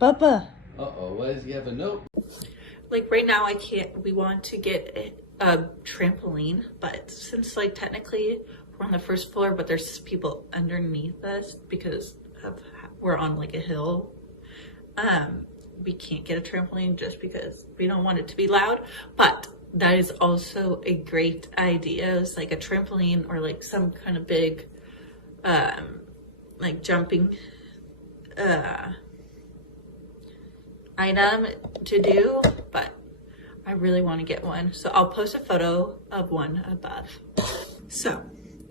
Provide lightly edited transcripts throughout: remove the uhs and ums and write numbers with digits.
Bubba. Uh-oh, why does he have a note? Like right now we want to get a trampoline, but since like technically we're on the first floor, but there's people underneath us because we're on like a hill. We can't get a trampoline just because we don't want it to be loud, but that is also a great idea. It's like a trampoline or like some kind of big, like jumping, item to do, but I really want to get one. So I'll post a photo of one above. So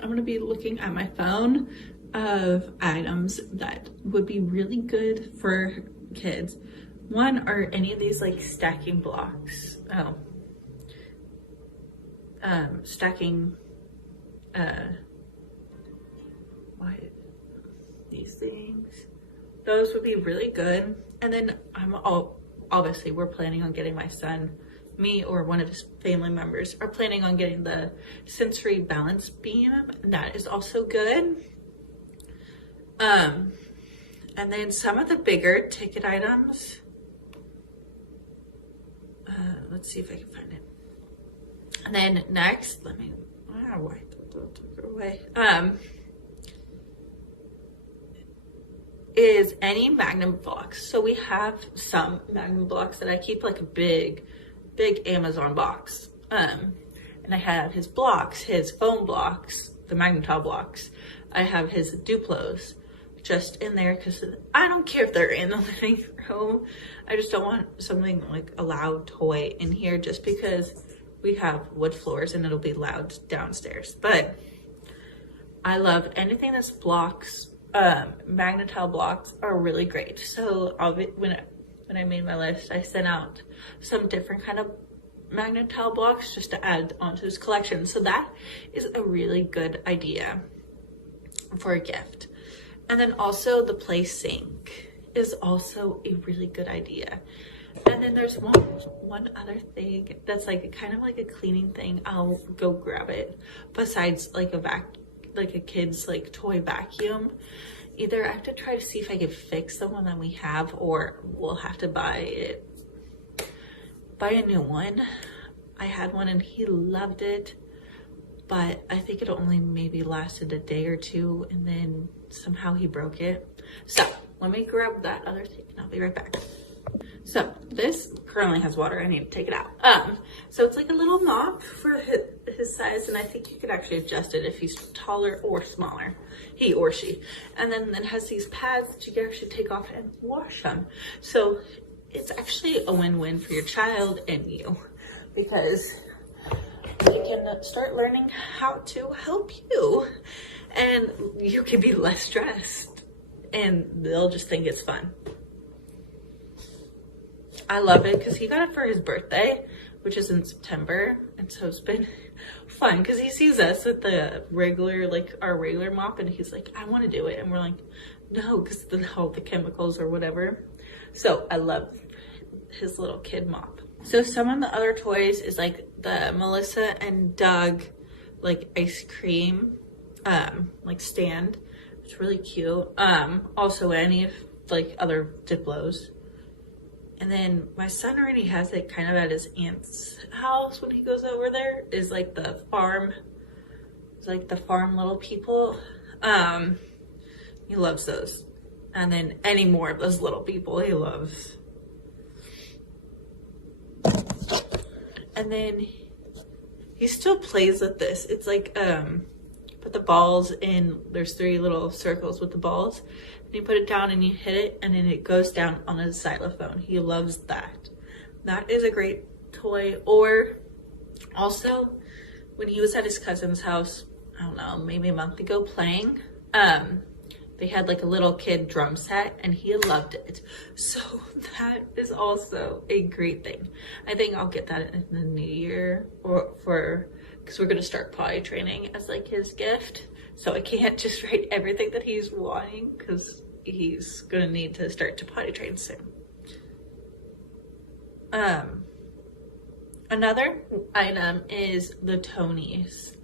I'm going to be looking at my phone of items that would be really good for kids. One are any of these like stacking blocks. Stacking, these things. Those would be really good. And then obviously we're planning on getting my son, me or one of his family members are planning on getting the sensory balance beam, and that is also good. And then some of the bigger ticket items, let's see if I can find it. And then next, let me, why took it away. Is any Magnum blocks. So we have some Magnum blocks that I keep, like a big Amazon box. And I have his blocks, his foam blocks, the Magnum tile blocks. I have his Duplos just in there because I don't care if they're in the living room. I just don't want something like a loud toy in here just because we have wood floors and it'll be loud downstairs. But I love anything that's blocks. Magnet tile blocks are really great. So when I made my list, I sent out some different kind of magnet tile blocks just to add onto his collection. So that is a really good idea for a gift. And then also the play sink is also a really good idea. And then there's one other thing that's like kind of like a cleaning thing. I'll go grab it. Besides like a kid's like toy vacuum. Either I have to try to see if I can fix the one that we have, or we'll have to buy a new one. I had one and he loved it, but I think it only maybe lasted a day or two and then somehow he broke it. So let me grab that other thing and I'll be right back. So this currently has water. I need to take it out. So it's like a little mop for his size, and I think you could actually adjust it if he's taller or smaller, he or she. And then it has these pads that you can actually take off and wash them. So it's actually a win-win for your child and you, because they can start learning how to help you, and you can be less stressed, and they'll just think it's fun. I love it because he got it for his birthday, which is in September. And so it's been fun because he sees us with the regular, like our regular mop, and he's like, I want to do it. And we're like, no, because all the chemicals or whatever. So I love his little kid mop. So some of the other toys is like the Melissa and Doug, like ice cream, like stand. It's really cute. Also any of like other Diplos. And then my son already has it kind of at his aunt's house when he goes over there, is like the farm, it's like the farm little people. He loves those. And then any more of those little people he loves. And then he still plays with this. It's like, put the balls in, there's 3 little circles with the balls. You put it down and you hit it, and then it goes down on a xylophone. He loves that. That is a great toy. Or also, when he was at his cousin's house, I don't know, maybe a month ago playing, they had like a little kid drum set and he loved it. So that is also a great thing. I think I'll get that in the new year, because we're going to start potty training as like his gift. So I can't just write everything that he's wanting because he's going to need to start to potty train soon. Another item is the Tonys.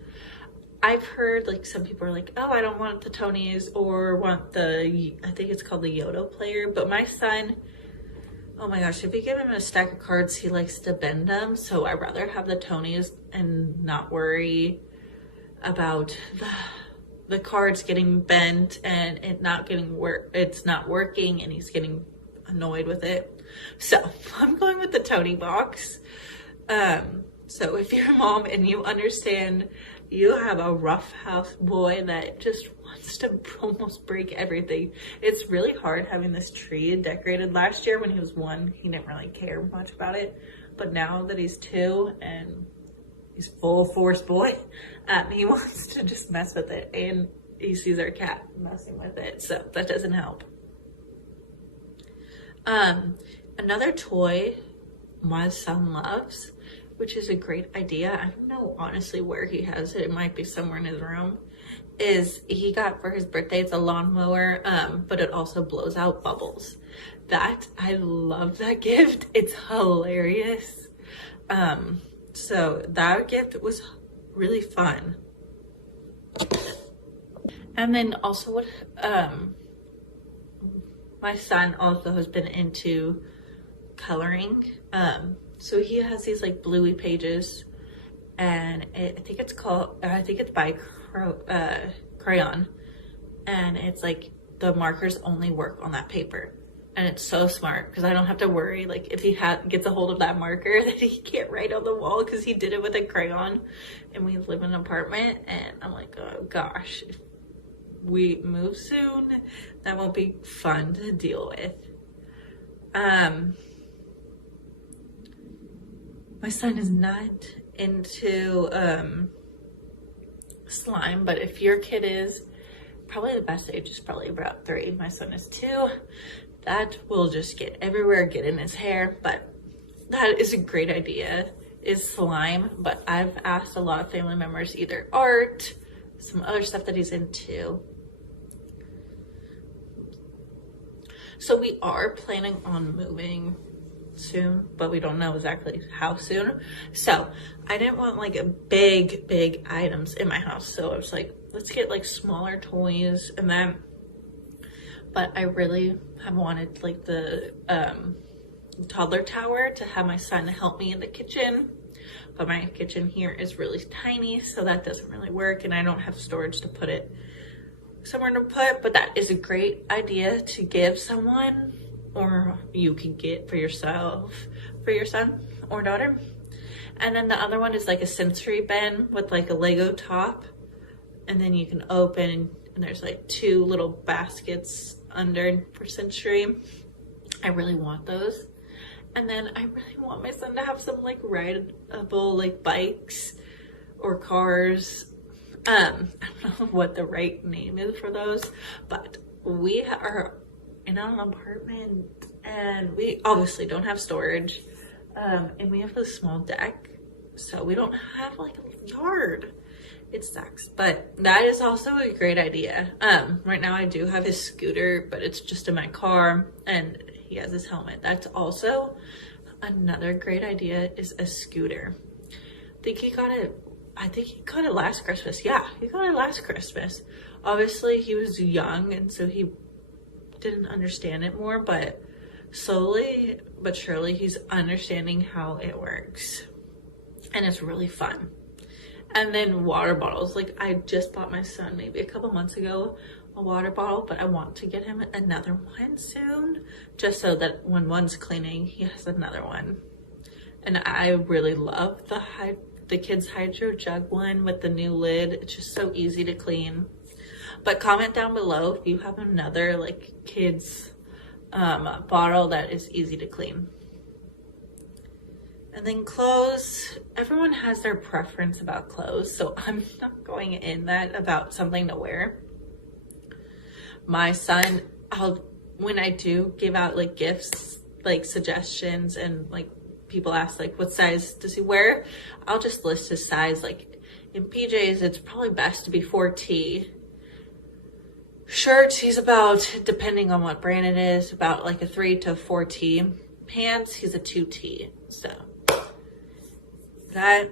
I've heard like some people are like, oh, I don't want the Tonys or want the, I think it's called the Yodo player. But my son Oh my gosh, if you give him a stack of cards, he likes to bend them. So I'd rather have the Tonys and not worry about the cards getting bent and it not getting it's not working and he's getting annoyed with it. So I'm going with the Tony box. So if you're a mom and you understand you have a rough house boy that just wants to almost break everything. It's really hard having this tree decorated. Last year when he was 1, he didn't really care much about it. But now that he's 2 and he's full force boy, he wants to just mess with it. And he sees our cat messing with it. So that doesn't help. Another toy my son loves, which is a great idea. I don't know honestly where he has it. It might be somewhere in his room. Is he got for his birthday, it's a lawnmower, but it also blows out bubbles. I love that gift. It's hilarious. So that gift was really fun. And then also what, my son also has been into coloring. So he has these like bluey pages, and I think it's by crayon, and it's like the markers only work on that paper. And it's so smart because I don't have to worry like if he gets a hold of that marker that he can't write on the wall, because he did it with a crayon. And we live in an apartment, and I'm like, oh gosh, if we move soon, that won't be fun to deal with. My son is not into slime, but if your kid is, probably the best age is probably about 3. My son is 2. That will just get everywhere, get in his hair, but that is a great idea, is slime. But I've asked a lot of family members, either art, some other stuff that he's into. So we are planning on moving soon, but we don't know exactly how soon. So I didn't want like a big items in my house. So I was like, let's get like smaller toys. And then, but I really have wanted like the toddler tower to have my son help me in the kitchen. But my kitchen here is really tiny, so that doesn't really work. And I don't have storage to put it somewhere to put, but that is a great idea to give someone, or you can get for yourself, for your son or daughter. And then the other one is like a sensory bin with like a Lego top, and then you can open and there's like 2 little baskets under for sensory. I really want those. And then I really want my son to have some like rideable like bikes or cars. I don't know what the right name is for those, but we are in an apartment and we obviously don't have storage, and we have a small deck, so we don't have like a yard. It sucks, but that is also a great idea. Right now I do have his scooter, but it's just in my car, and he has his helmet. That's also another great idea, is a scooter. I think he got it last Christmas. Yeah, he got it last Christmas. Obviously, he was young, and so he didn't understand it more, but slowly but surely, he's understanding how it works. And it's really fun. And then water bottles. Like, I just bought my son maybe a couple months ago a water bottle, but I want to get him another one soon, just so that when one's cleaning, he has another one. And I really love the kids hydro jug one with the new lid. It's just so easy to clean. But comment down below if you have another like kids bottle that is easy to clean. And then clothes, everyone has their preference about clothes, so I'm not going in that about something to wear. My son, when I do give out like gifts, like suggestions, and like people ask like what size does he wear, I'll just list his size. Like in PJs, it's probably best to be 4T. Shirts, he's about, depending on what brand it is, about like a 3 to 4T. Pants, he's a 2T. So that,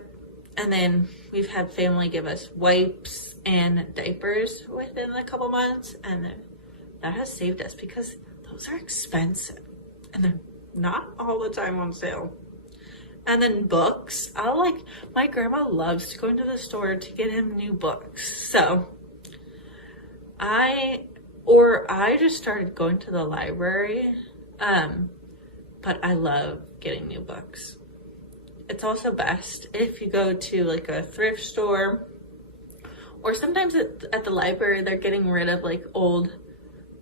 and then we've had family give us wipes and diapers within a couple months, and that has saved us because those are expensive and they're not all the time on sale. And then books, my grandma loves to go into the store to get him new books. So I just started going to the library, but I love getting new books. It's also best if you go to like a thrift store, or sometimes at the library, they're getting rid of like old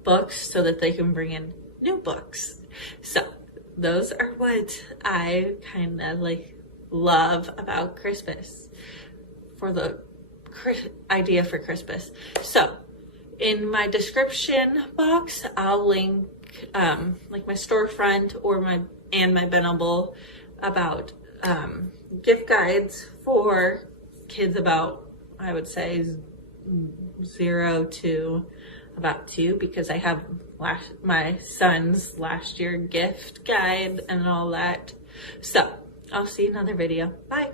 books so that they can bring in new books. So those are what I kind of like love about Christmas, for the idea for Christmas. So in my description box, I'll link like my storefront or my Venable about gift guides for kids about, I would say, 0 to about 2, because I have my son's last year gift guide and all that. So I'll see you in another video. Bye.